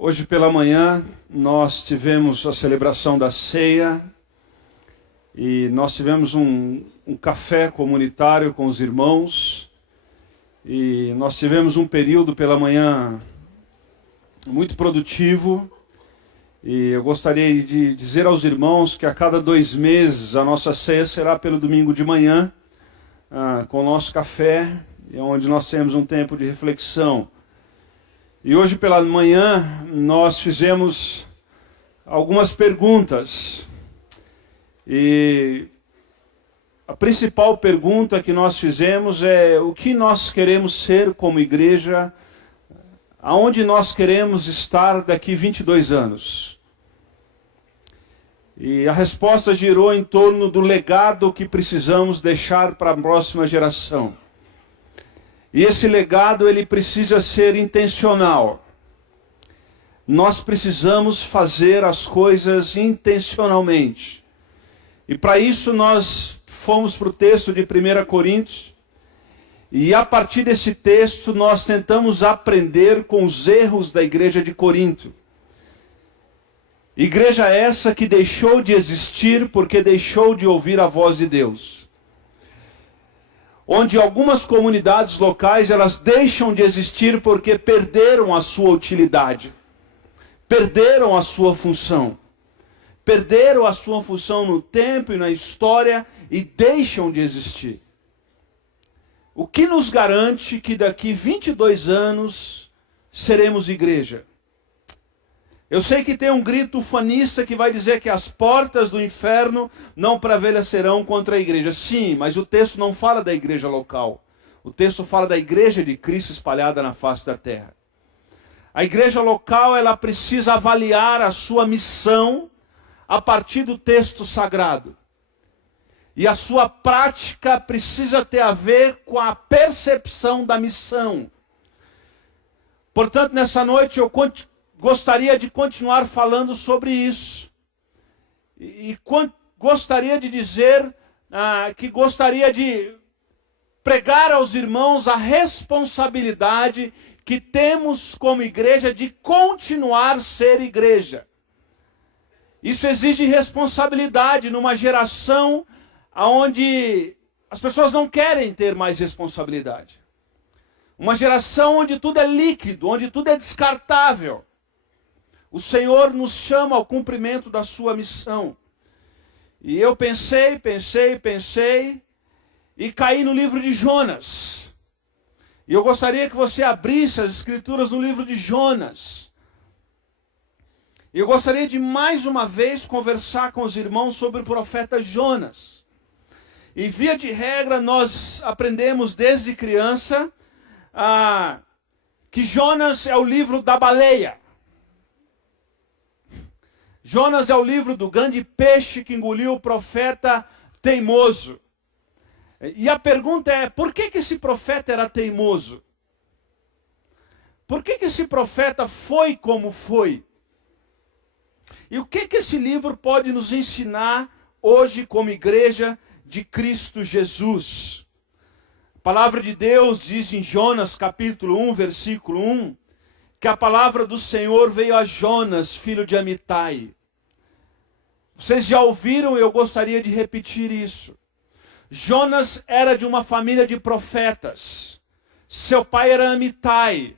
Hoje pela manhã nós tivemos a celebração da ceia e nós tivemos um café comunitário com os irmãos e nós tivemos um período pela manhã muito produtivo e eu gostaria de dizer aos irmãos que a cada 2 meses a nossa ceia será pelo domingo de manhã com o nosso café, onde nós temos um tempo de reflexão. E hoje pela manhã nós fizemos algumas perguntas. E a principal pergunta que nós fizemos é o que nós queremos ser como igreja, aonde nós queremos estar daqui 22 anos. E a resposta girou em torno do legado que precisamos deixar para a próxima geração. E esse legado ele precisa ser intencional. Nós precisamos fazer as coisas intencionalmente. E para isso nós fomos para o texto de 1 Coríntios. E a partir desse texto nós tentamos aprender com os erros da igreja de Corinto. Igreja essa que deixou de existir porque deixou de ouvir a voz de Deus. Onde algumas comunidades locais elas deixam de existir porque perderam a sua utilidade, perderam a sua função, perderam a sua função no tempo e na história e deixam de existir. O que nos garante que daqui 22 anos seremos igreja? Eu sei que tem um grito ufanista que vai dizer que as portas do inferno não prevalecerão contra a igreja. Sim, mas o texto não fala da igreja local. O texto fala da igreja de Cristo espalhada na face da terra. A igreja local, ela precisa avaliar a sua missão a partir do texto sagrado. E a sua prática precisa ter a ver com a percepção da missão. Portanto, nessa noite eu gostaria de continuar falando sobre isso. E gostaria de dizer que gostaria de pregar aos irmãos a responsabilidade que temos como igreja de continuar a ser igreja. Isso exige responsabilidade numa geração onde as pessoas não querem ter mais responsabilidade. Uma geração onde tudo é líquido, onde tudo é descartável. O Senhor nos chama ao cumprimento da sua missão. E eu pensei e caí no livro de Jonas. E eu gostaria que você abrisse as escrituras no livro de Jonas. E eu gostaria de mais uma vez conversar com os irmãos sobre o profeta Jonas. E via de regra nós aprendemos desde criança que Jonas é o livro da baleia. Jonas é o livro do grande peixe que engoliu o profeta teimoso. E a pergunta é, por que esse profeta era teimoso? Por que esse profeta foi como foi? E o que esse livro pode nos ensinar hoje como igreja de Cristo Jesus? A palavra de Deus diz em Jonas capítulo 1, versículo 1, que a palavra do Senhor veio a Jonas, filho de Amitai. Vocês já ouviram e eu gostaria de repetir isso. Jonas era de uma família de profetas. Seu pai era Amitai.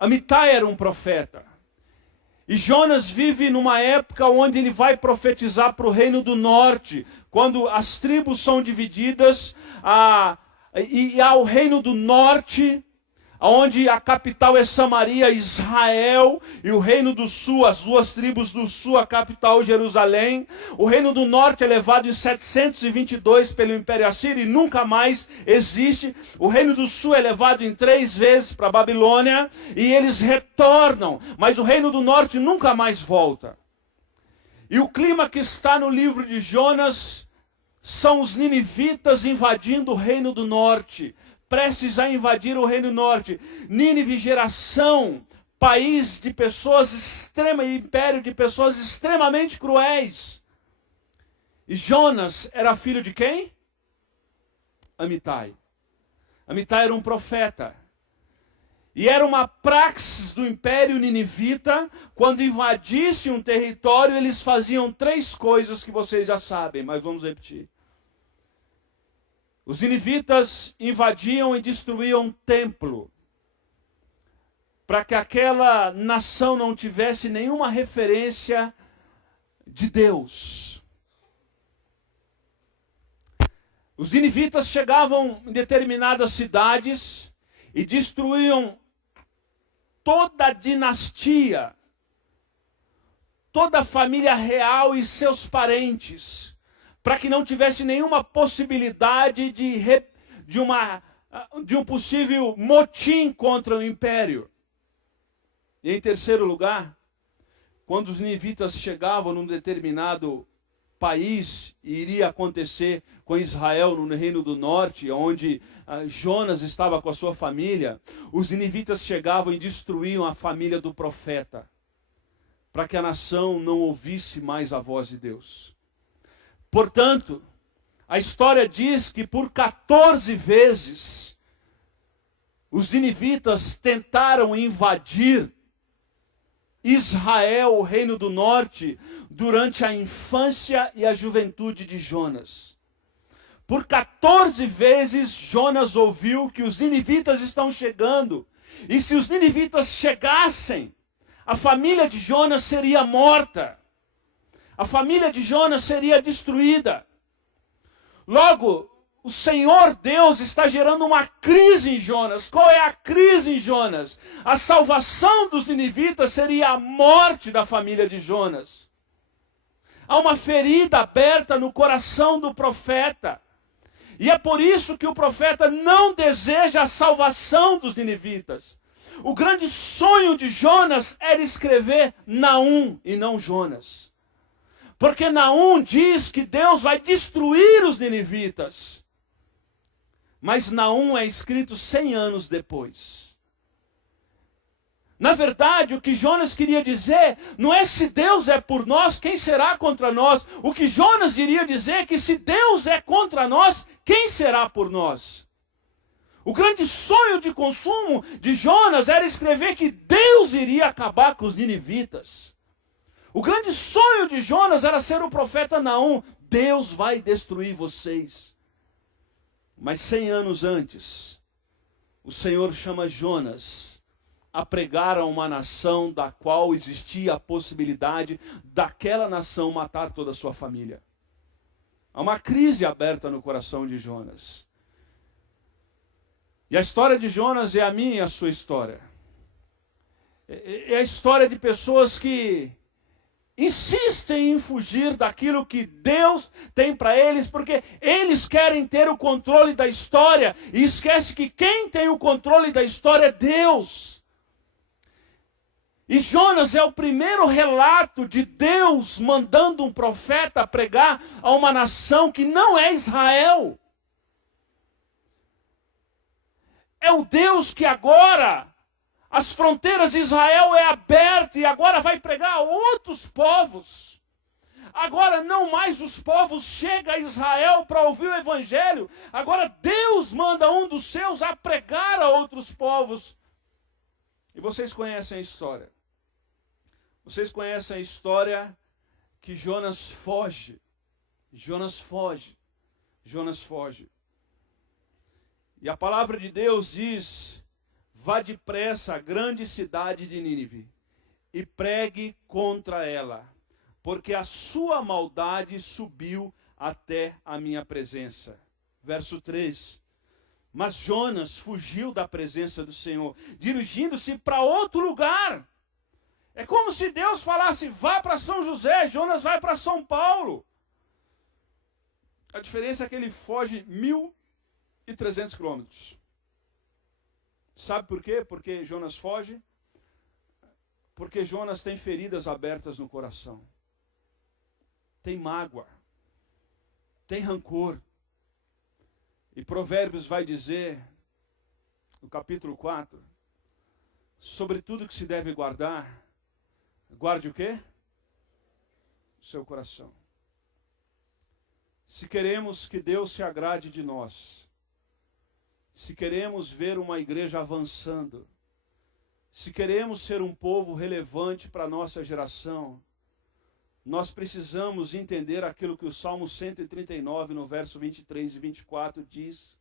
Amitai era um profeta. E Jonas vive numa época onde ele vai profetizar para o reino do norte, quando as tribos são divididas, e há o reino do norte, onde a capital é Samaria, Israel, e o reino do sul, as 2 tribos do sul, a capital Jerusalém. O reino do norte é levado em 722 pelo Império Assírio e nunca mais existe. O reino do sul é levado em 3 vezes para a Babilônia e eles retornam, mas o reino do norte nunca mais volta. E o clima que está no livro de Jonas são os ninivitas invadindo o reino do norte, prestes a invadir o reino norte. Nínive, geração, país de pessoas império de pessoas extremamente cruéis. E Jonas era filho de quem? Amitai. Amitai era um profeta. E era uma praxis do Império Ninivita, quando invadisse um território, eles faziam 3 coisas que vocês já sabem, mas vamos repetir. Os ninivitas invadiam e destruíam um templo, para que aquela nação não tivesse nenhuma referência de Deus. Os ninivitas chegavam em determinadas cidades e destruíam toda a dinastia, toda a família real e seus parentes, para que não tivesse nenhuma possibilidade de um possível motim contra o império. E em terceiro lugar, quando os ninivitas chegavam num determinado país, e iria acontecer com Israel no Reino do Norte, onde Jonas estava com a sua família, os ninivitas chegavam e destruíam a família do profeta, para que a nação não ouvisse mais a voz de Deus. Portanto, a história diz que por 14 vezes os ninivitas tentaram invadir Israel, o Reino do Norte, durante a infância e a juventude de Jonas. Por 14 vezes Jonas ouviu que os ninivitas estão chegando, e se os ninivitas chegassem, a família de Jonas seria morta, a família de Jonas seria destruída. Logo, o Senhor Deus está gerando uma crise em Jonas. Qual é a crise em Jonas? A salvação dos ninivitas seria a morte da família de Jonas. Há uma ferida aberta no coração do profeta. E é por isso que o profeta não deseja a salvação dos ninivitas. O grande sonho de Jonas era escrever Naum e não Jonas. Porque Naum diz que Deus vai destruir os ninivitas. Mas Naum é escrito 100 anos depois. Na verdade, o que Jonas queria dizer não é se Deus é por nós, quem será contra nós? O que Jonas iria dizer é que se Deus é contra nós, quem será por nós? O grande sonho de consumo de Jonas era escrever que Deus iria acabar com os ninivitas. O grande sonho de Jonas era ser o profeta Naum. Deus vai destruir vocês. Mas 100 anos antes, o Senhor chama Jonas a pregar a uma nação da qual existia a possibilidade daquela nação matar toda a sua família. Há uma crise aberta no coração de Jonas. E a história de Jonas é a minha e a sua história. É a história de pessoas que insistem em fugir daquilo que Deus tem para eles, porque eles querem ter o controle da história, e esquece que quem tem o controle da história é Deus. E Jonas é o primeiro relato de Deus mandando um profeta pregar a uma nação que não é Israel. É o Deus que agora as fronteiras de Israel é aberta e agora vai pregar a outros povos. Agora não mais os povos chegam a Israel para ouvir o evangelho. Agora Deus manda um dos seus a pregar a outros povos. E vocês conhecem a história. Vocês conhecem a história que Jonas foge. Jonas foge. Jonas foge. E a palavra de Deus diz: vá depressa à grande cidade de Nínive e pregue contra ela, porque a sua maldade subiu até a minha presença. Verso 3. Mas Jonas fugiu da presença do Senhor, dirigindo-se para outro lugar. É como se Deus falasse: vá para São José, Jonas vai para São Paulo. A diferença é que ele foge 1.300 quilômetros. Sabe por quê? Porque Jonas foge? Porque Jonas tem feridas abertas no coração. Tem mágoa. Tem rancor. E Provérbios vai dizer, no capítulo 4, sobre tudo que se deve guardar, guarde o quê? O seu coração. Se queremos que Deus se agrade de nós, se queremos ver uma igreja avançando, Se queremos ser um povo relevante para a nossa geração, nós precisamos entender aquilo que o Salmo 139, no verso 23 e 24, diz.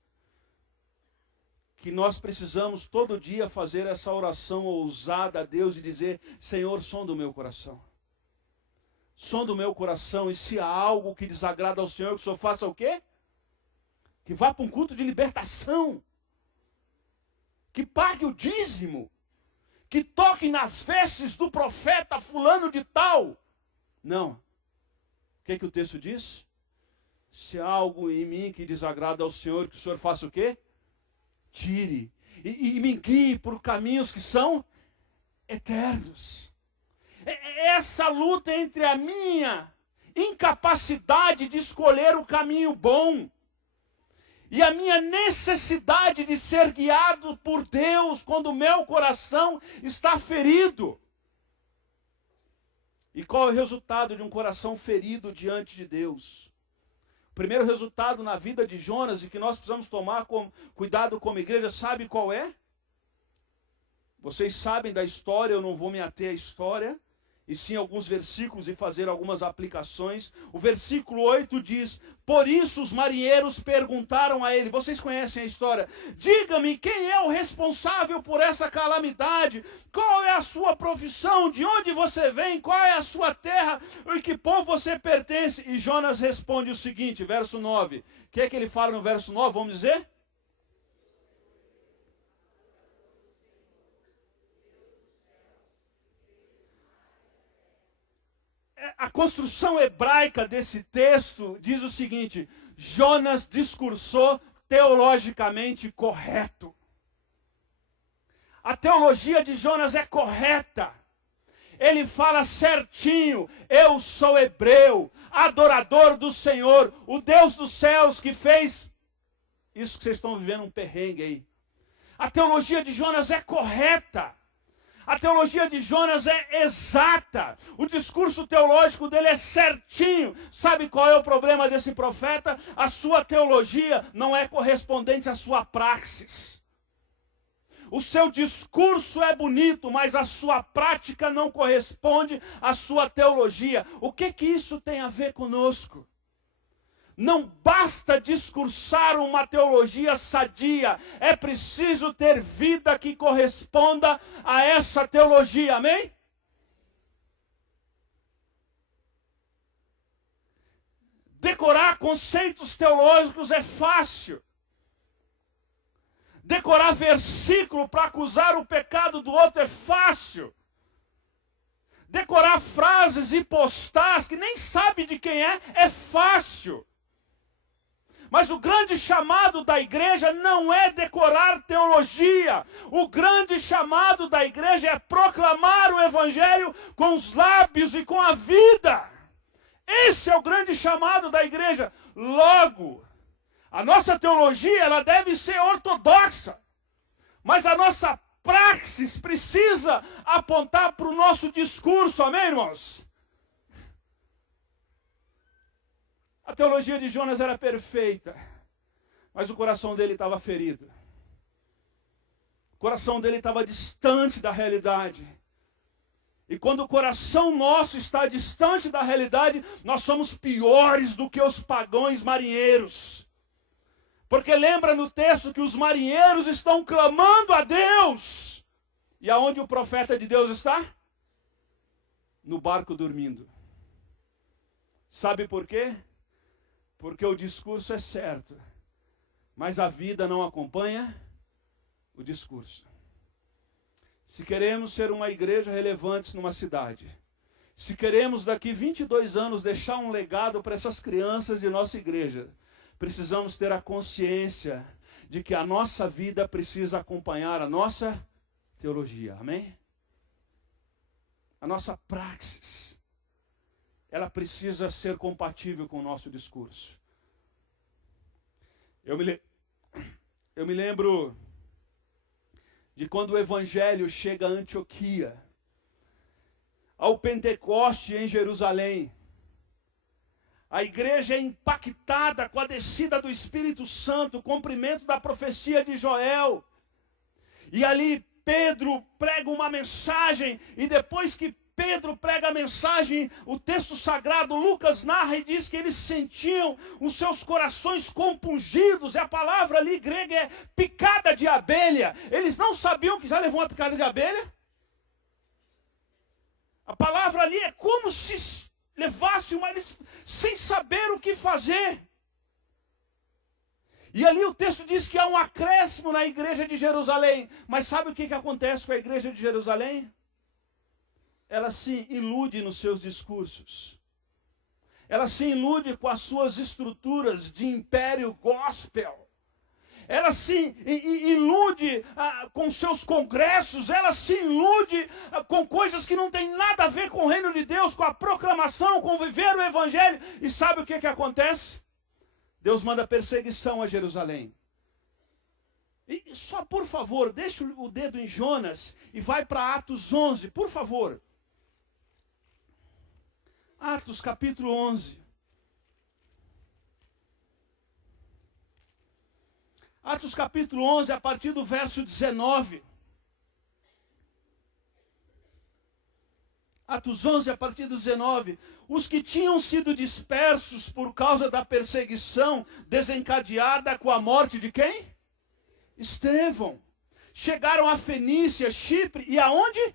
Que nós precisamos todo dia fazer essa oração ousada a Deus e dizer: Senhor, sonda o meu coração. Sonda o meu coração, e se há algo que desagrada ao Senhor, que o Senhor faça o quê? Que vá para um culto de libertação. Que pague o dízimo. Que toque nas vestes do profeta fulano de tal. Não. O que o texto diz? Se há algo em mim que desagrada ao Senhor, que o Senhor faça o quê? Tire. E me guie por caminhos que são eternos. Essa luta entre a minha incapacidade de escolher o caminho bom e a minha necessidade de ser guiado por Deus quando o meu coração está ferido. E qual é o resultado de um coração ferido diante de Deus? O primeiro resultado na vida de Jonas, e que nós precisamos tomar cuidado como igreja, sabe qual é? Vocês sabem da história, eu não vou me ater à história, e sim alguns versículos e fazer algumas aplicações. O versículo 8 diz: por isso os marinheiros perguntaram a ele, vocês conhecem a história, diga-me quem é o responsável por essa calamidade, qual é a sua profissão, de onde você vem, qual é a sua terra, e que povo você pertence? E Jonas responde o seguinte, verso 9, o que é que ele fala no verso 9, vamos dizer? A construção hebraica desse texto diz o seguinte: Jonas discursou teologicamente correto. A teologia de Jonas é correta. Ele fala certinho: eu sou hebreu, adorador do Senhor, o Deus dos céus que fez isso que vocês estão vivendo um perrengue aí. A teologia de Jonas é correta. A teologia de Jonas é exata. O discurso teológico dele é certinho. Sabe qual é o problema desse profeta? A sua teologia não é correspondente à sua praxis. O seu discurso é bonito, mas a sua prática não corresponde à sua teologia. O que isso tem a ver conosco? Não basta discursar uma teologia sadia, é preciso ter vida que corresponda a essa teologia, amém? Decorar conceitos teológicos é fácil. Decorar versículo para acusar o pecado do outro é fácil. Decorar frases e postar que nem sabe de quem é fácil. Mas o grande chamado da igreja não é decorar teologia. O grande chamado da igreja é proclamar o evangelho com os lábios e com a vida. Esse é o grande chamado da igreja. Logo, a nossa teologia ela deve ser ortodoxa. Mas a nossa praxis precisa apontar para o nosso discurso. Amém, irmãos? A teologia de Jonas era perfeita, mas o coração dele estava ferido. O coração dele estava distante da realidade. E quando o coração nosso está distante da realidade, nós somos piores do que os pagãos marinheiros. Porque lembra no texto que os marinheiros estão clamando a Deus. E aonde o profeta de Deus está? No barco dormindo. Sabe por quê? Porque o discurso é certo, mas a vida não acompanha o discurso. Se queremos ser uma igreja relevante numa cidade, se queremos daqui 22 anos deixar um legado para essas crianças de nossa igreja, precisamos ter a consciência de que a nossa vida precisa acompanhar a nossa teologia, amém? A nossa praxis. Ela precisa ser compatível com o nosso discurso. Eu me lembro de quando o evangelho chega a Antioquia, ao Pentecoste em Jerusalém. A igreja é impactada com a descida do Espírito Santo, o cumprimento da profecia de Joel. E ali Pedro prega uma mensagem, e depois que Pedro prega a mensagem, o texto sagrado, Lucas narra e diz que eles sentiam os seus corações compungidos, e a palavra ali grega é picada de abelha. Eles não sabiam que já levou uma picada de abelha? A palavra ali é como se levasse eles sem saber o que fazer. E ali o texto diz que há um acréscimo na igreja de Jerusalém. Mas sabe o que acontece com a igreja de Jerusalém? Ela se ilude nos seus discursos. Ela se ilude com as suas estruturas de império gospel. Ela se ilude com seus congressos. Ela se ilude com coisas que não tem nada a ver com o reino de Deus, com a proclamação, com viver o evangelho. E sabe o que acontece? Deus manda perseguição a Jerusalém. E só por favor, deixa o dedo em Jonas e vai para Atos 11, por favor. Atos capítulo 11. Atos capítulo 11, a partir do verso 19. Atos 11, a partir do 19. Os que tinham sido dispersos por causa da perseguição desencadeada com a morte de quem? Estevão. Chegaram a Fenícia, Chipre e aonde?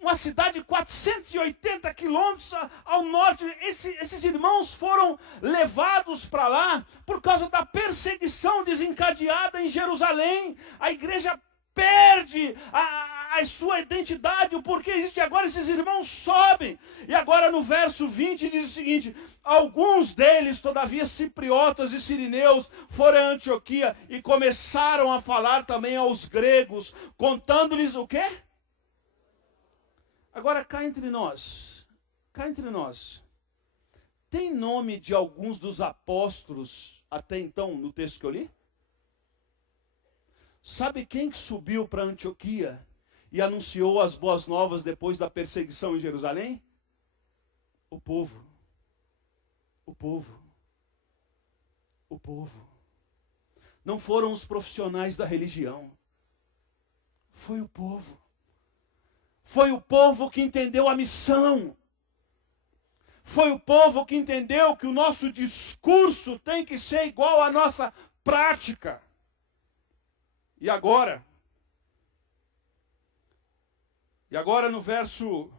Uma cidade de 480 quilômetros ao norte. Esses irmãos foram levados para lá por causa da perseguição desencadeada em Jerusalém. A igreja perde a sua identidade, o porquê existe. Agora esses irmãos sobem. E agora no verso 20 diz o seguinte: alguns deles, todavia cipriotas e sirineus, foram a Antioquia e começaram a falar também aos gregos, contando-lhes o quê? Agora cá entre nós, tem nome de alguns dos apóstolos até então no texto que eu li? Sabe quem que subiu para Antioquia e anunciou as boas novas depois da perseguição em Jerusalém? O povo. O povo. O povo. Não foram os profissionais da religião. Foi o povo. Foi o povo que entendeu a missão. Foi o povo que entendeu que o nosso discurso tem que ser igual à nossa prática. E agora no verso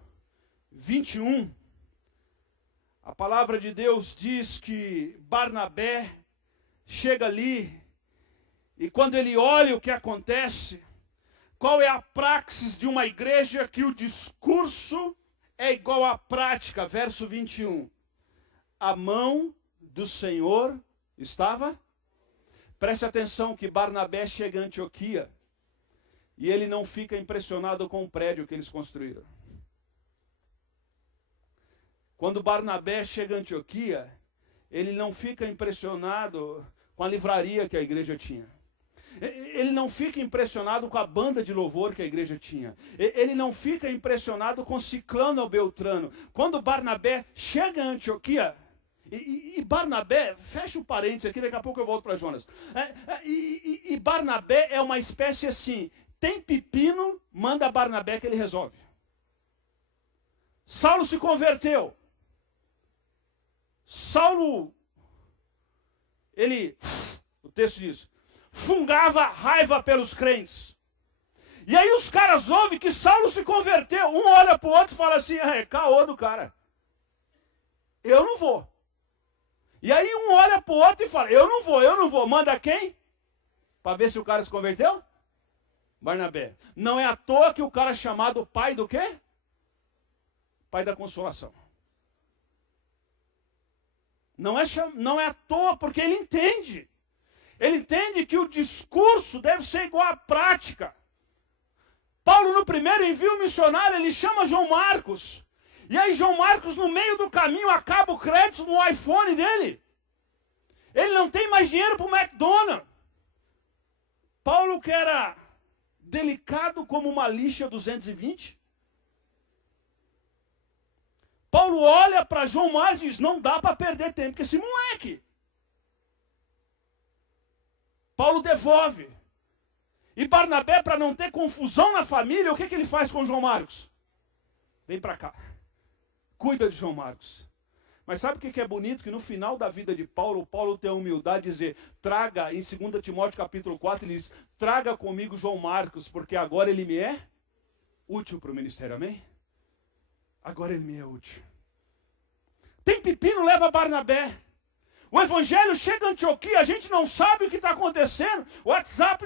21, a palavra de Deus diz que Barnabé chega ali, e quando ele olha o que acontece, qual é a praxis de uma igreja que o discurso é igual à prática? Verso 21. A mão do Senhor estava... Preste atenção que Barnabé chega a Antioquia e ele não fica impressionado com o prédio que eles construíram. Quando Barnabé chega a Antioquia, ele não fica impressionado com a livraria que a igreja tinha. Ele não fica impressionado com a banda de louvor que a igreja tinha. Ele não fica impressionado com ciclano ou beltrano. Quando Barnabé chega a Antioquia, e Barnabé, fecha o parênteses aqui, daqui a pouco eu volto para Jonas. E Barnabé é uma espécie assim, tem pepino, manda Barnabé que ele resolve. Saulo se converteu. Saulo, o texto diz, fungava raiva pelos crentes. E aí os caras ouvem que Saulo se converteu. Um olha para o outro e fala assim, é caô do cara. Eu não vou. E aí um olha para o outro e fala, eu não vou. Manda quem? Para ver se o cara se converteu? Barnabé. Não é à toa que o cara é chamado pai do quê? Pai da consolação. Não é à toa, porque ele entende. Ele entende que o discurso deve ser igual à prática. Paulo, no primeiro envio missionário, ele chama João Marcos. E aí João Marcos, no meio do caminho, acaba o crédito no iPhone dele. Ele não tem mais dinheiro para o McDonald's. Paulo, que era delicado como uma lixa 220. Paulo olha para João Marcos e diz, não dá para perder tempo com esse moleque. Paulo devolve. E Barnabé, para não ter confusão na família, o que ele faz com João Marcos? Vem para cá. Cuida de João Marcos. Mas sabe o que é bonito? Que no final da vida de Paulo, Paulo tem a humildade de dizer, traga, em 2 Timóteo capítulo 4, ele diz, traga comigo João Marcos, porque agora ele me é útil para o ministério, amém? Agora ele me é útil. Tem pepino, leva Barnabé. O evangelho chega a Antioquia, a gente não sabe o que está acontecendo. O WhatsApp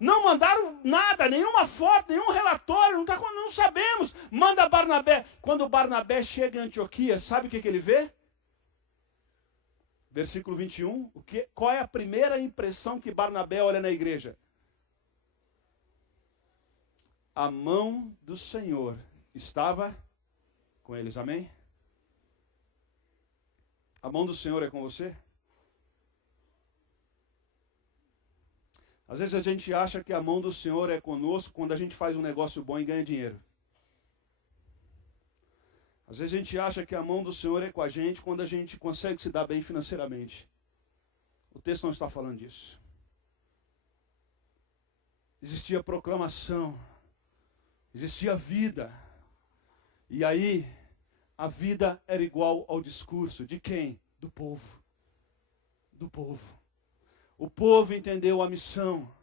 não mandaram nada, nenhuma foto, nenhum relatório, não sabemos. Manda Barnabé. Quando Barnabé chega em Antioquia, sabe o que ele vê? Versículo 21, qual é a primeira impressão que Barnabé olha na igreja? A mão do Senhor estava com eles, amém? A mão do Senhor é com você? Às vezes a gente acha que a mão do Senhor é conosco quando a gente faz um negócio bom e ganha dinheiro. Às vezes a gente acha que a mão do Senhor é com a gente quando a gente consegue se dar bem financeiramente. O texto não está falando disso. Existia proclamação, existia vida. E aí, a vida era igual ao discurso. De quem? Do povo. Do povo. O povo entendeu a missão.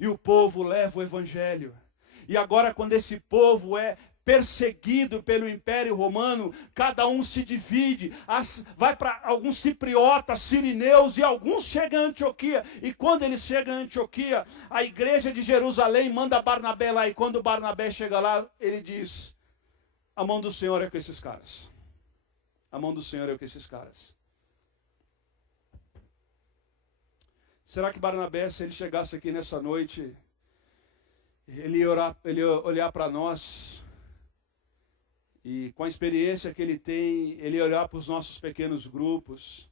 E o povo leva o evangelho. E agora, quando esse povo é perseguido pelo Império Romano, cada um se divide, vai para alguns cipriotas, sirineus, e alguns chegam a Antioquia. E quando eles chegam a Antioquia, a igreja de Jerusalém manda Barnabé lá. E quando Barnabé chega lá, ele diz, a mão do Senhor é com esses caras. A mão do Senhor é com esses caras. Será que Barnabé, se ele chegasse aqui nessa noite, ele ia olhar para nós, e com a experiência que ele tem, ele ia olhar para os nossos pequenos grupos,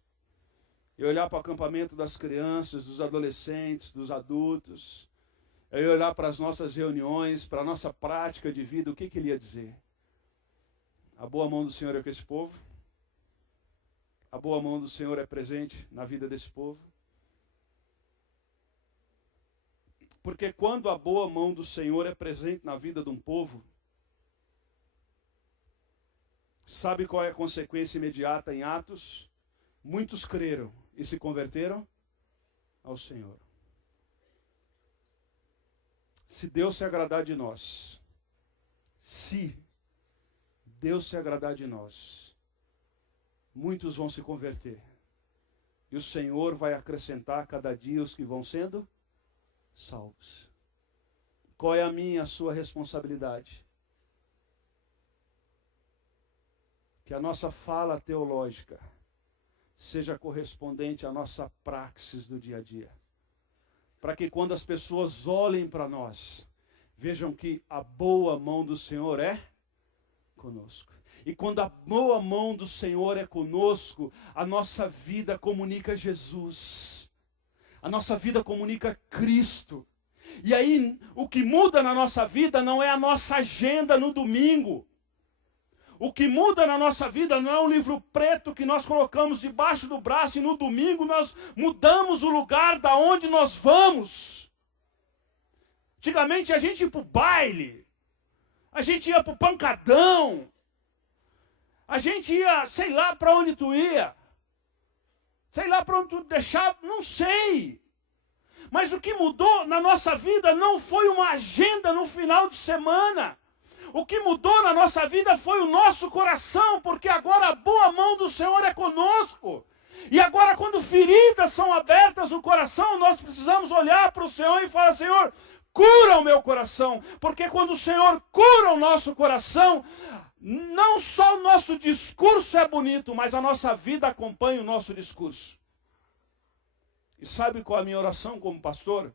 ia olhar para o acampamento das crianças, dos adolescentes, dos adultos, ia olhar para as nossas reuniões, para a nossa prática de vida, o que ele ia dizer? A boa mão do Senhor é com esse povo? A boa mão do Senhor é presente na vida desse povo? Porque quando a boa mão do Senhor é presente na vida de um povo, sabe qual é a consequência imediata em Atos? Muitos creram e se converteram ao Senhor. Se Deus se agradar de nós, se Deus se agradar de nós, muitos vão se converter. E o Senhor vai acrescentar cada dia os que vão sendo salvos. Qual é a minha e a sua responsabilidade? Que a nossa fala teológica seja correspondente à nossa praxis do dia a dia. Para que quando as pessoas olhem para nós, vejam que a boa mão do Senhor é conosco. E quando a boa mão do Senhor é conosco, a nossa vida comunica Jesus. A nossa vida comunica Cristo. E aí, o que muda na nossa vida não é a nossa agenda no domingo. O que muda na nossa vida não é um livro preto que nós colocamos debaixo do braço e no domingo nós mudamos o lugar da onde nós vamos. Antigamente a gente ia para o baile, a gente ia para o pancadão, a gente ia, sei lá para onde tu ia. Sei lá para onde tu deixava, não sei. Mas o que mudou na nossa vida não foi uma agenda no final de semana. O que mudou na nossa vida foi o nosso coração, porque agora a boa mão do Senhor é conosco. E agora quando feridas são abertas no coração, nós precisamos olhar para o Senhor e falar, Senhor, cura o meu coração. Porque quando o Senhor cura o nosso coração, não só o nosso discurso é bonito, mas a nossa vida acompanha o nosso discurso. E sabe qual é a minha oração como pastor?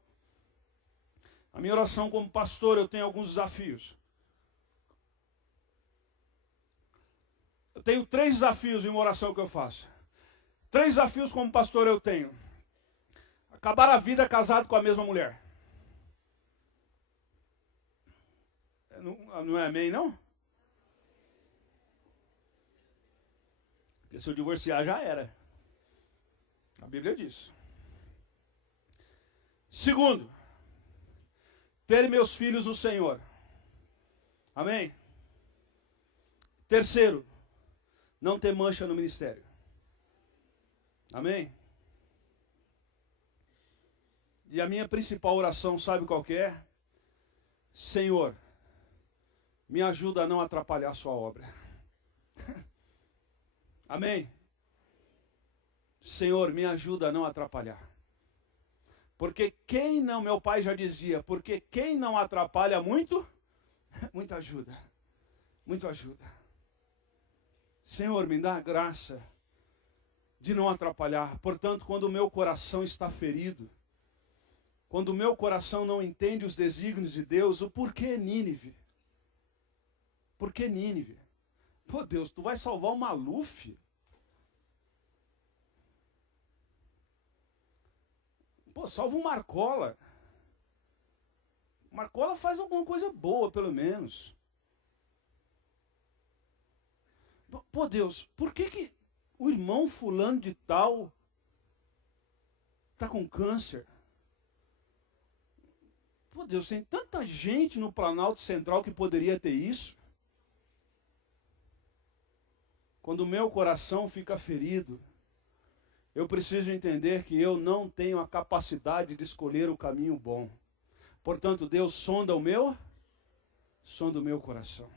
A minha oração como pastor, eu tenho alguns desafios. Eu tenho 3 desafios em uma oração que eu faço. 3 desafios como pastor eu tenho. Acabar a vida casado com a mesma mulher. Não é amém, não? Porque se eu divorciar já era. A Bíblia diz. Segundo, ter meus filhos no Senhor. Amém? Terceiro, não ter mancha no ministério. Amém? E a minha principal oração, sabe qual que é? Senhor, me ajuda a não atrapalhar a sua obra. Amém? Senhor, me ajuda a não atrapalhar. Porque quem não, meu pai já dizia, porque quem não atrapalha muito, muito ajuda. Muito ajuda. Senhor, me dá a graça de não atrapalhar. Portanto, quando o meu coração está ferido, quando o meu coração não entende os desígnios de Deus, o porquê Nínive? Por que Nínive? Pô, Deus, tu vai salvar o Maluf? Pô, salva o Marcola. Marcola faz alguma coisa boa, pelo menos. Pô, Deus, por que o irmão fulano de tal está com câncer? Pô, Deus, tem tanta gente no Planalto Central que poderia ter isso. Quando o meu coração fica ferido, eu preciso entender que eu não tenho a capacidade de escolher o caminho bom. Portanto, Deus sonda o meu coração.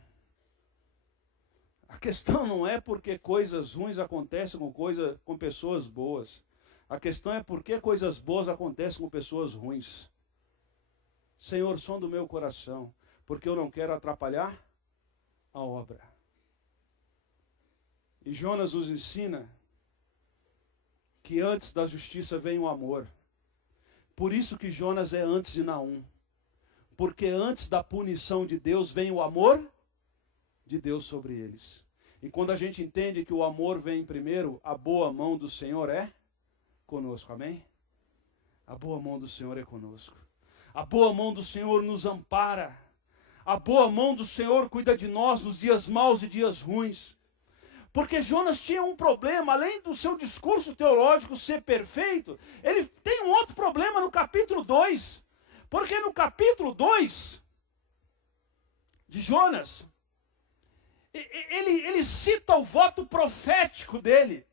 A questão não é porque coisas ruins acontecem com pessoas boas. A questão é porque coisas boas acontecem com pessoas ruins. Senhor, sonda o meu coração, porque eu não quero atrapalhar a obra. E Jonas nos ensina que antes da justiça vem o amor. Por isso que Jonas é antes de Naum. Porque antes da punição de Deus vem o amor de Deus sobre eles. E quando a gente entende que o amor vem primeiro, a boa mão do Senhor é conosco. Amém? A boa mão do Senhor é conosco. A boa mão do Senhor nos ampara. A boa mão do Senhor cuida de nós nos dias maus e dias ruins. Porque Jonas tinha um problema, além do seu discurso teológico ser perfeito, ele tem um outro problema no capítulo 2. Porque no capítulo 2 de Jonas, ele cita o voto profético dele.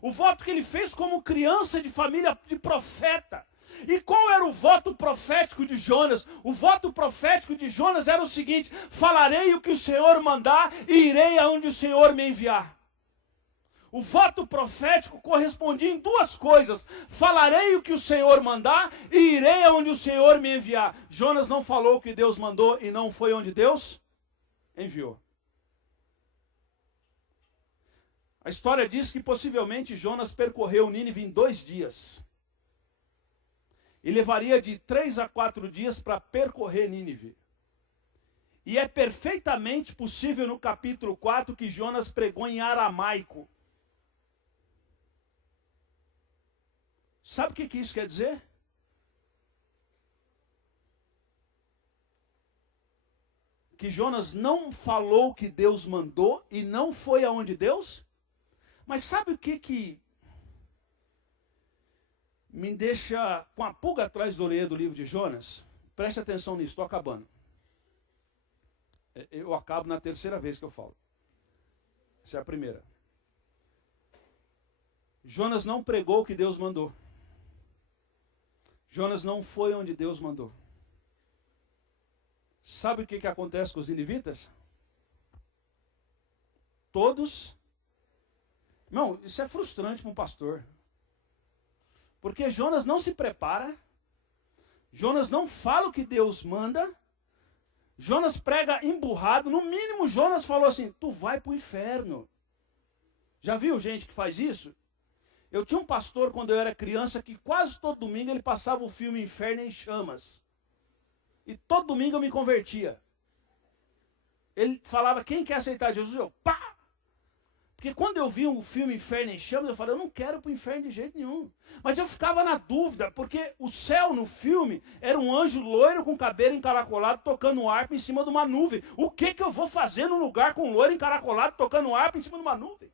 O voto que ele fez como criança de família de profeta. E qual era o voto profético de Jonas? O voto profético de Jonas era o seguinte: falarei o que o Senhor mandar e irei aonde o Senhor me enviar. O voto profético correspondia em duas coisas: falarei o que o Senhor mandar e irei aonde o Senhor me enviar. Jonas não falou o que Deus mandou e não foi onde Deus enviou. A história diz que possivelmente Jonas percorreu Nínive em 2 dias. E levaria de 3 a 4 dias para percorrer Nínive. E é perfeitamente possível no capítulo 4 que Jonas pregou em aramaico. Sabe o que isso quer dizer? Que Jonas não falou o que Deus mandou e não foi aonde Deus? Mas sabe o que me deixa com a pulga atrás da orelha do livro de Jonas? Preste atenção nisso, estou acabando. Eu acabo na 3ª vez que eu falo. Essa é a primeira. Jonas não pregou o que Deus mandou. Jonas não foi onde Deus mandou. Sabe o que acontece com os ninivitas? Todos... Não, isso é frustrante para um pastor. Porque Jonas não se prepara, Jonas não fala o que Deus manda, Jonas prega emburrado. No mínimo Jonas falou assim: tu vai para o inferno. Já viu gente que faz isso? Eu tinha um pastor quando eu era criança que quase todo domingo ele passava o filme Inferno em Chamas. E todo domingo eu me convertia. Ele falava: quem quer aceitar Jesus? Eu, pá! Porque quando eu vi um filme Inferno em Chamas, eu falei: eu não quero para o inferno de jeito nenhum. Mas eu ficava na dúvida, porque o céu no filme era um anjo loiro com cabelo encaracolado tocando harpa em cima de uma nuvem. O que eu vou fazer num lugar com um loiro encaracolado tocando harpa em cima de uma nuvem?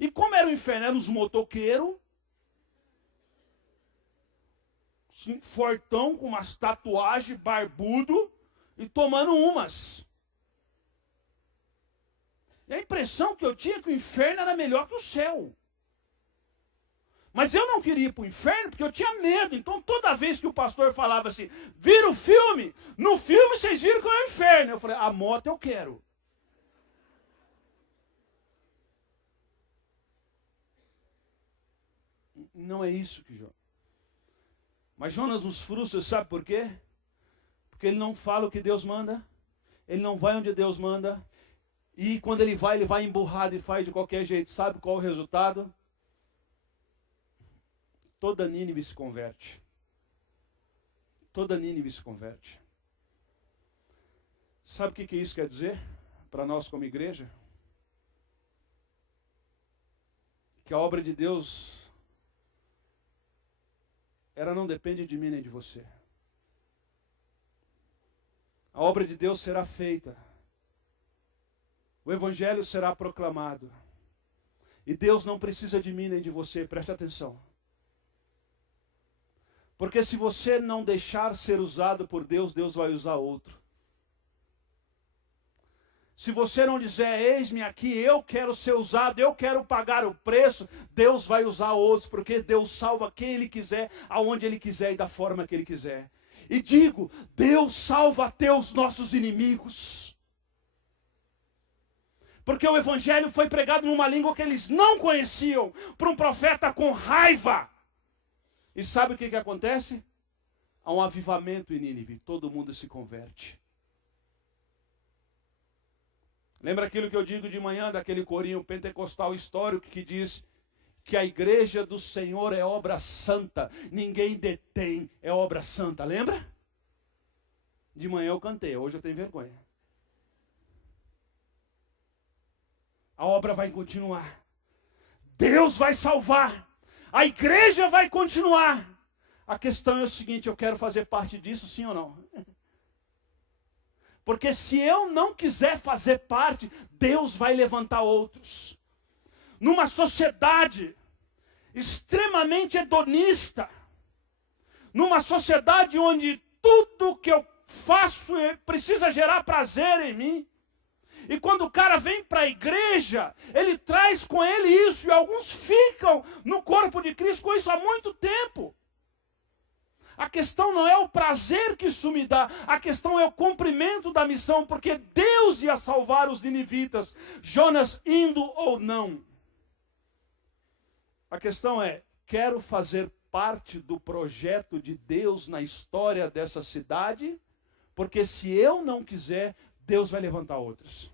E como era o inferno? Eram os motoqueiros, fortão, com umas tatuagens, barbudo, e tomando umas. E a impressão que eu tinha é que o inferno era melhor que o céu. Mas eu não queria ir para o inferno porque eu tinha medo. Então toda vez que o pastor falava assim, vira o filme, no filme vocês viram que é o inferno. Eu falei, a moto eu quero. Não é isso que Jonas. Mas Jonas nos frustra, sabe por quê? Porque ele não fala o que Deus manda. Ele não vai onde Deus manda. E quando ele vai emburrado e faz de qualquer jeito. Sabe qual é o resultado? Toda Nínive se converte. Toda Nínive se converte. Sabe o que isso quer dizer para nós como igreja? Que a obra de Deus, ela não depende de mim nem de você. A obra de Deus será feita. O evangelho será proclamado. E Deus não precisa de mim nem de você, preste atenção. Porque se você não deixar ser usado por Deus, Deus vai usar outro. Se você não dizer, eis-me aqui, eu quero ser usado, eu quero pagar o preço, Deus vai usar outros, porque Deus salva quem Ele quiser, aonde Ele quiser e da forma que Ele quiser. E digo, Deus salva até os nossos inimigos. Porque o evangelho foi pregado numa língua que eles não conheciam, por um profeta com raiva. E sabe o que acontece? Há um avivamento em Nínive, todo mundo se converte. Lembra aquilo que eu digo de manhã, daquele corinho pentecostal histórico que diz que a igreja do Senhor é obra santa, ninguém detém, é obra santa, lembra? De manhã eu cantei, hoje eu tenho vergonha. A obra vai continuar. Deus vai salvar. A igreja vai continuar. A questão é o seguinte, eu quero fazer parte disso, sim ou não? Porque se eu não quiser fazer parte, Deus vai levantar outros. Numa sociedade extremamente hedonista, numa sociedade onde tudo que eu faço precisa gerar prazer em mim, e quando o cara vem para a igreja, ele traz com ele isso, e alguns ficam no corpo de Cristo com isso há muito tempo. A questão não é o prazer que isso me dá, a questão é o cumprimento da missão, porque Deus ia salvar os ninivitas, Jonas indo ou não. A questão é, quero fazer parte do projeto de Deus na história dessa cidade, porque se eu não quiser, Deus vai levantar outros.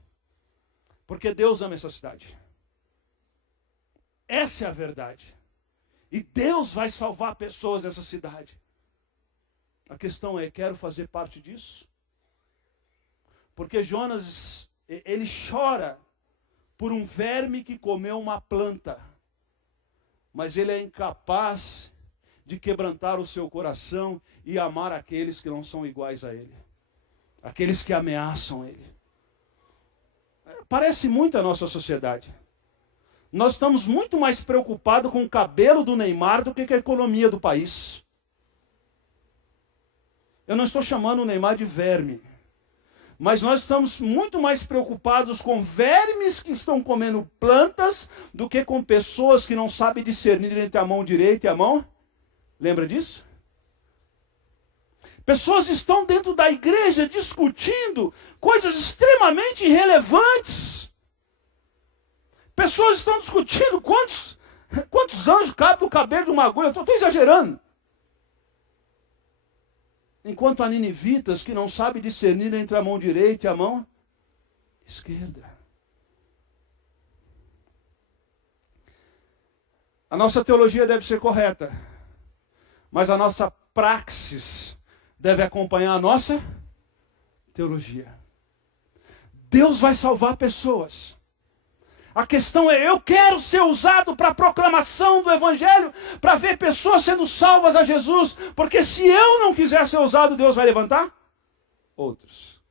Porque Deus ama essa cidade. Essa é a verdade. E Deus vai salvar pessoas dessa cidade. A questão é, quero fazer parte disso? Porque Jonas, ele chora por um verme que comeu uma planta. Mas ele é incapaz de quebrantar o seu coração e amar aqueles que não são iguais a ele. Aqueles que ameaçam ele. Parece muito a nossa sociedade. Nós estamos muito mais preocupados com o cabelo do Neymar do que com a economia do país. Eu não estou chamando o Neymar de verme. Mas nós estamos muito mais preocupados com vermes que estão comendo plantas do que com pessoas que não sabem discernir entre a mão direita e a mão. Lembra disso? Pessoas estão dentro da igreja discutindo coisas extremamente irrelevantes. Pessoas estão discutindo quantos anjos cabem no cabelo de uma agulha. Estou exagerando. Enquanto há ninivitas que não sabem discernir entre a mão direita e a mão esquerda. A nossa teologia deve ser correta, mas a nossa praxis deve acompanhar a nossa teologia. Deus vai salvar pessoas. A questão é, eu quero ser usado para a proclamação do evangelho, para ver pessoas sendo salvas a Jesus, porque se eu não quiser ser usado, Deus vai levantar outros.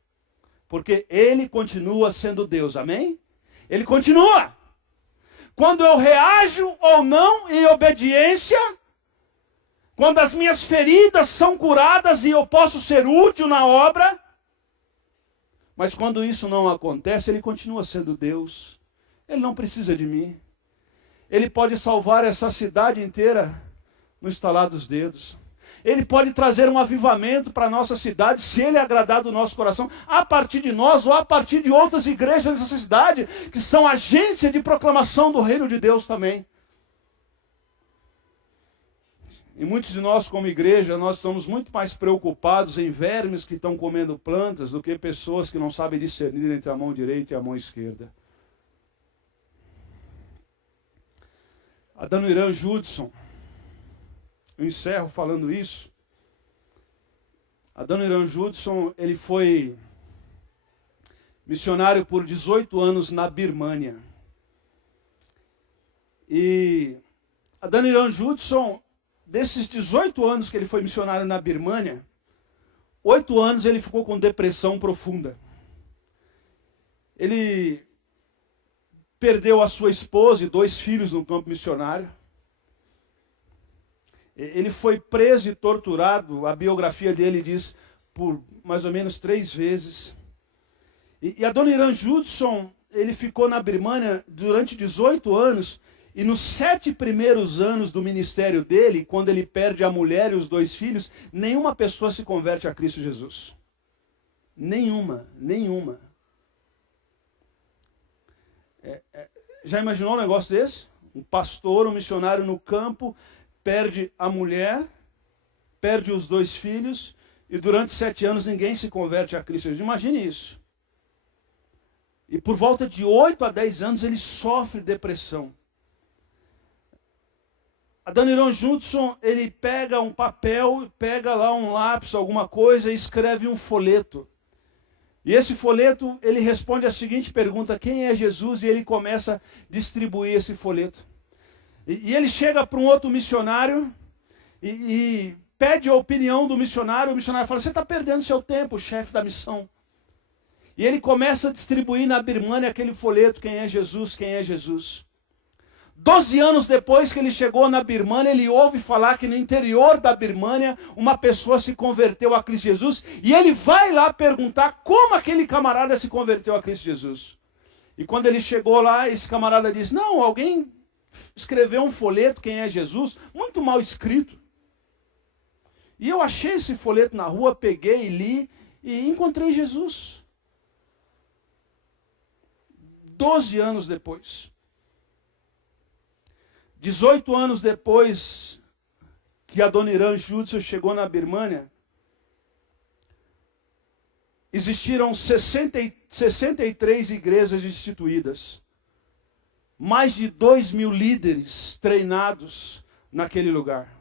Porque Ele continua sendo Deus, amém? Ele continua. Quando eu reajo ou não em obediência, quando as minhas feridas são curadas e eu posso ser útil na obra. Mas quando isso não acontece, ele continua sendo Deus. Ele não precisa de mim. Ele pode salvar essa cidade inteira no estalar dos dedos. Ele pode trazer um avivamento para a nossa cidade, se ele agradar do nosso coração, a partir de nós ou a partir de outras igrejas dessa cidade, que são agência de proclamação do reino de Deus também. E muitos de nós, como igreja, nós estamos muito mais preocupados em vermes que estão comendo plantas do que pessoas que não sabem discernir entre a mão direita e a mão esquerda. Adoniran Judson, eu encerro falando isso. Adoniran Judson, ele foi missionário por 18 anos na Birmânia. E Adoniran Judson, desses 18 anos que ele foi missionário na Birmânia, 8 anos ele ficou com depressão profunda. Ele perdeu a sua esposa e 2 filhos no campo missionário. Ele foi preso e torturado, a biografia dele diz, por mais ou menos 3 vezes. E Adoniran Judson, ele ficou na Birmânia durante 18 anos, e nos 7 primeiros anos do ministério dele, quando ele perde a mulher e os 2 filhos, nenhuma pessoa se converte a Cristo Jesus. Nenhuma. Já imaginou um negócio desse? Um pastor, um missionário no campo, perde a mulher, perde os 2 filhos, e durante 7 anos ninguém se converte a Cristo Jesus. Imagine isso. E por volta de 8 a 10 anos ele sofre depressão. Adoniran Judson, ele pega um papel, pega lá um lápis, alguma coisa, e escreve um folheto. E esse folheto, ele responde a seguinte pergunta: quem é Jesus? E ele começa a distribuir esse folheto. E ele chega para um outro missionário e pede a opinião do missionário. O missionário fala: você está perdendo seu tempo, chefe da missão. E ele começa a distribuir na Birmânia aquele folheto: quem é Jesus, quem é Jesus. 12 anos depois que ele chegou na Birmânia, ele ouve falar que no interior da Birmânia uma pessoa se converteu a Cristo Jesus, e ele vai lá perguntar como aquele camarada se converteu a Cristo Jesus. E quando ele chegou lá, esse camarada diz: não, alguém escreveu um folheto, quem é Jesus, muito mal escrito. E eu achei esse folheto na rua, peguei, li e encontrei Jesus. 12 anos depois. 18 anos depois que Adoniran Judson chegou na Birmânia, existiram 63 igrejas instituídas. Mais de 2.000 líderes treinados naquele lugar.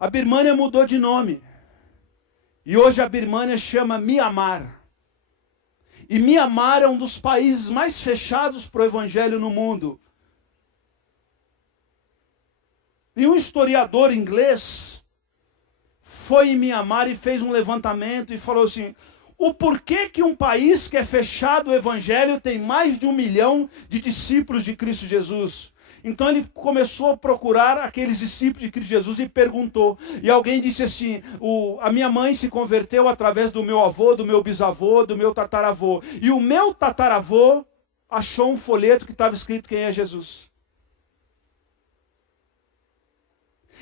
A Birmânia mudou de nome. E hoje a Birmânia chama Mianmar. E Mianmar é um dos países mais fechados para o evangelho no mundo. E um historiador inglês foi em Mianmar e fez um levantamento e falou assim: o porquê que um país que é fechado ao evangelho tem mais de 1 milhão de discípulos de Cristo Jesus? Então ele começou a procurar aqueles discípulos de Cristo Jesus e perguntou. E alguém disse assim: a minha mãe se converteu através do meu avô, do meu bisavô, do meu tataravô. E o meu tataravô achou um folheto que estava escrito quem é Jesus.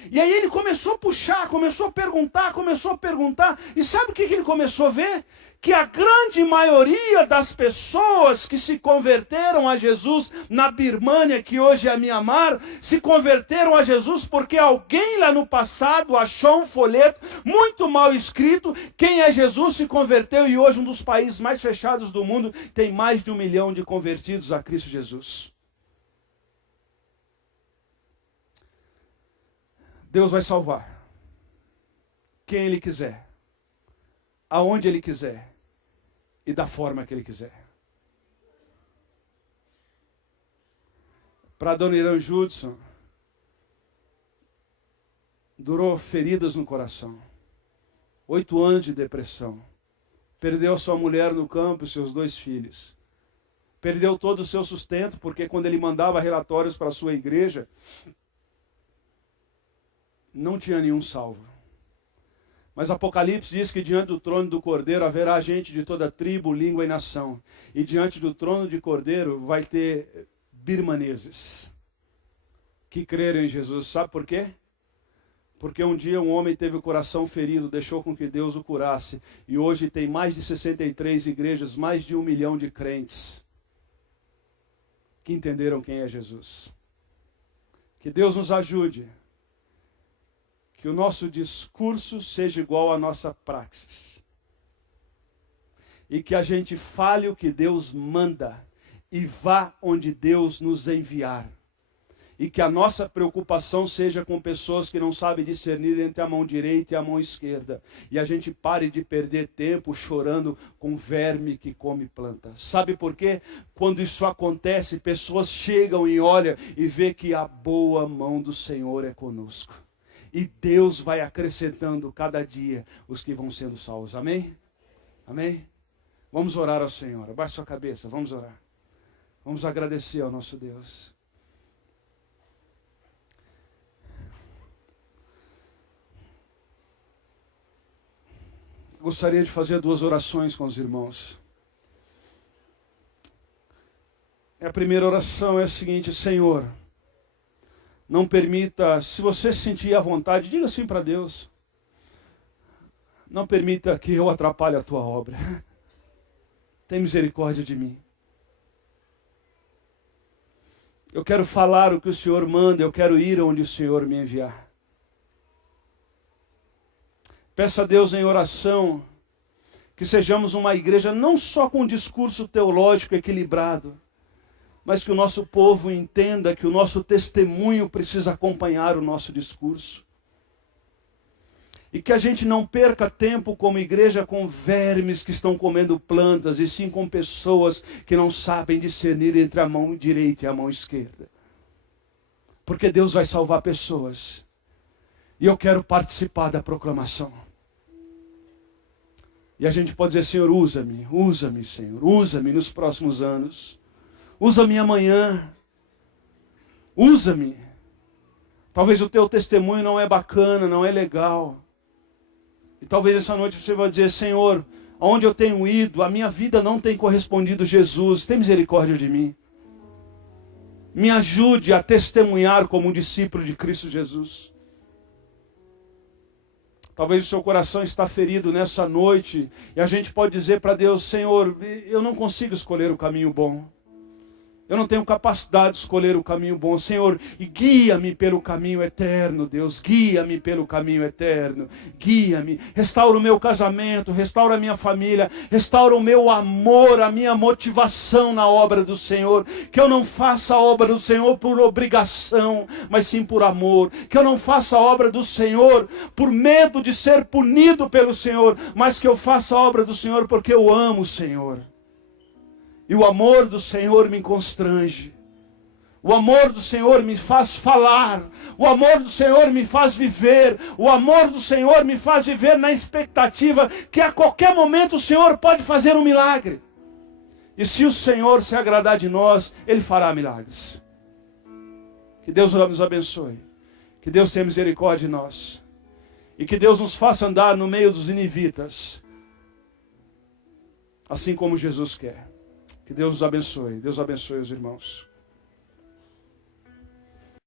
E aí ele começou a puxar, começou a perguntar. E sabe o que ele começou a ver? Que a grande maioria das pessoas que se converteram a Jesus na Birmânia, que hoje é Mianmar, se converteram a Jesus porque alguém lá no passado achou um folheto muito mal escrito. Quem é Jesus se converteu, e hoje um dos países mais fechados do mundo tem mais de 1 milhão de convertidos a Cristo Jesus. Deus vai salvar quem Ele quiser, aonde Ele quiser e da forma que Ele quiser. Para Adoniran Judson, durou feridas no coração, 8 anos de depressão, perdeu sua mulher no campo e seus 2 filhos, perdeu todo o seu sustento, porque quando ele mandava relatórios para a sua igreja, não tinha nenhum salvo. Mas Apocalipse diz que diante do trono do Cordeiro haverá gente de toda tribo, língua e nação. E diante do trono de Cordeiro vai ter birmaneses que creram em Jesus. Sabe por quê? Porque um dia um homem teve o coração ferido, deixou com que Deus o curasse. E hoje tem mais de 63 igrejas, mais de 1 milhão de crentes que entenderam quem é Jesus. Que Deus nos ajude. Que o nosso discurso seja igual à nossa praxis. E que a gente fale o que Deus manda e vá onde Deus nos enviar. E que a nossa preocupação seja com pessoas que não sabem discernir entre a mão direita e a mão esquerda. E a gente pare de perder tempo chorando com verme que come planta. Sabe por quê? Quando isso acontece, pessoas chegam e olham e vê que a boa mão do Senhor é conosco. E Deus vai acrescentando cada dia os que vão sendo salvos. Amém? Amém? Vamos orar ao Senhor. Abaixe sua cabeça, vamos orar. Vamos agradecer ao nosso Deus. Gostaria de fazer 2 orações com os irmãos. A primeira oração é a seguinte: Senhor, não permita, se você sentir à vontade, diga assim para Deus, não permita que eu atrapalhe a tua obra. Tem misericórdia de mim. Eu quero falar o que o Senhor manda, eu quero ir onde o Senhor me enviar. Peça a Deus em oração que sejamos uma igreja não só com um discurso teológico equilibrado, mas que o nosso povo entenda que o nosso testemunho precisa acompanhar o nosso discurso. E que a gente não perca tempo como igreja com vermes que estão comendo plantas, e sim com pessoas que não sabem discernir entre a mão direita e a mão esquerda. Porque Deus vai salvar pessoas. E eu quero participar da proclamação. E a gente pode dizer: Senhor, usa-me, Senhor, usa-me nos próximos anos. Usa-me amanhã. Usa-me. Talvez o teu testemunho não é bacana, não é legal. E talvez essa noite você vai dizer: Senhor, aonde eu tenho ido, a minha vida não tem correspondido a Jesus. Tem misericórdia de mim. Me ajude a testemunhar como um discípulo de Cristo Jesus. Talvez o seu coração está ferido nessa noite e a gente pode dizer para Deus: Senhor, eu não consigo escolher o caminho bom. Eu não tenho capacidade de escolher o caminho bom. Senhor, e guia-me pelo caminho eterno, Deus. Guia-me pelo caminho eterno. Guia-me. Restaura o meu casamento, restaura a minha família, restaura o meu amor, a minha motivação na obra do Senhor. Que eu não faça a obra do Senhor por obrigação, mas sim por amor. Que eu não faça a obra do Senhor por medo de ser punido pelo Senhor, mas que eu faça a obra do Senhor porque eu amo o Senhor. E o amor do Senhor me constrange. O amor do Senhor me faz falar. O amor do Senhor me faz viver. O amor do Senhor me faz viver na expectativa que a qualquer momento o Senhor pode fazer um milagre. E se o Senhor se agradar de nós, Ele fará milagres. Que Deus nos abençoe. Que Deus tenha misericórdia de nós. E que Deus nos faça andar no meio dos ninivitas, assim como Jesus quer. Que Deus nos abençoe. Deus abençoe os irmãos.